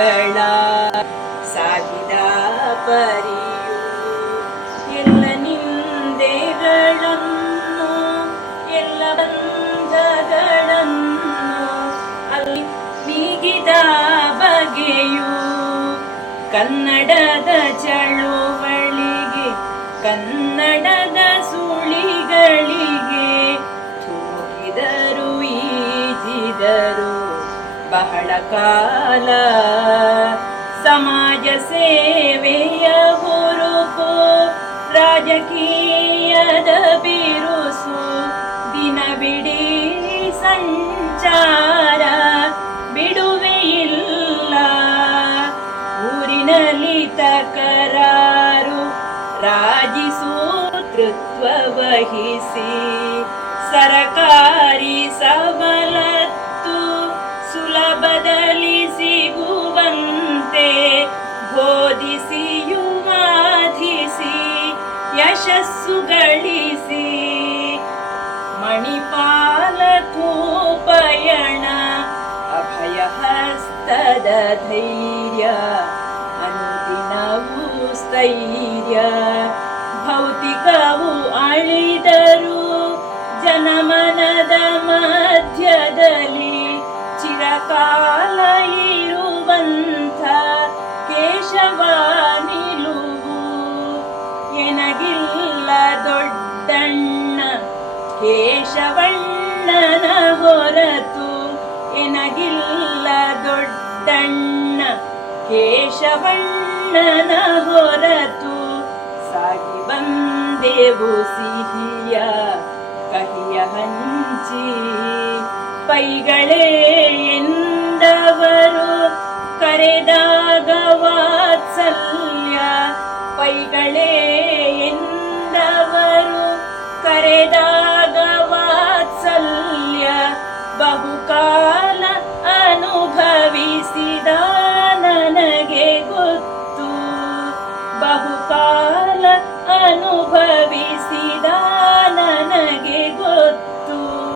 ಮಗಳ ಸಾಗಿದ ಪರಿಯು ಎಲ್ಲ ನಿಂದೆಗಳನ್ನು ಎಲ್ಲ ಬಂಧಗಳನ್ನು ಅಲ್ಲಿ ಮೀಗಿದ ಬಗೆಯು ಕನ್ನಡದ ಚಳುವಳಿಗೆ ಕನ್ನಡ ಬಹಳ ಕಾಲ ಸಮಾಜ ಸೇವೆಯ ಹುರುಪು ರಾಜಕೀಯದ ಬಿರುಸು ದಿನವಿಡೀ ಸಂಚಾರ ಬಿಡುವೆಯಿಲ್ಲ ಊರಿನಲ್ಲಿ ತಕರಾರು ರಾಜಿಸೂತೃತ್ವ ವಹಿಸಿ ಸರಕಾರಿ ಸವಲತ್ತು ಸುಲಭದಲ್ಲಿ ಸಿಗುವಂತೆ ಬೋಧಿಸಿಯು ಬಾಧಿಸಿ ಯಶಸ್ಸು ಗಳಿಸಿ ಮಣಿಪಾಲಕ್ಕೂ ಪಯಣ ಅಭಯ ಹಸ್ತದ ಧೈರ್ಯ ಅನುದಿನವೂ ಸ್ಥೈರ್ಯ ಭೌತಿಕವು ಚಿರಕಾಲ ಇರುವಂಥ ಕೇಶವ ನಿಲುವು ಎನಗಿಲ್ಲ ದೊಡ್ಡಣ್ಣ, ಕೇಶವಣ್ಣನ ಹೊರತು. ಎನಗಿಲ್ಲ ದೊಡ್ಡಣ್ಣ, ಕೇಶವಣ್ಣನ ಹೊರತು. ಸಾಗಿ ಬಂದೆವು ಸಿಹಿಯ, ಕಹಿಯ ಹಂಚಿ. ಪೈಗಳೇ दागवात्सल्या पैगणे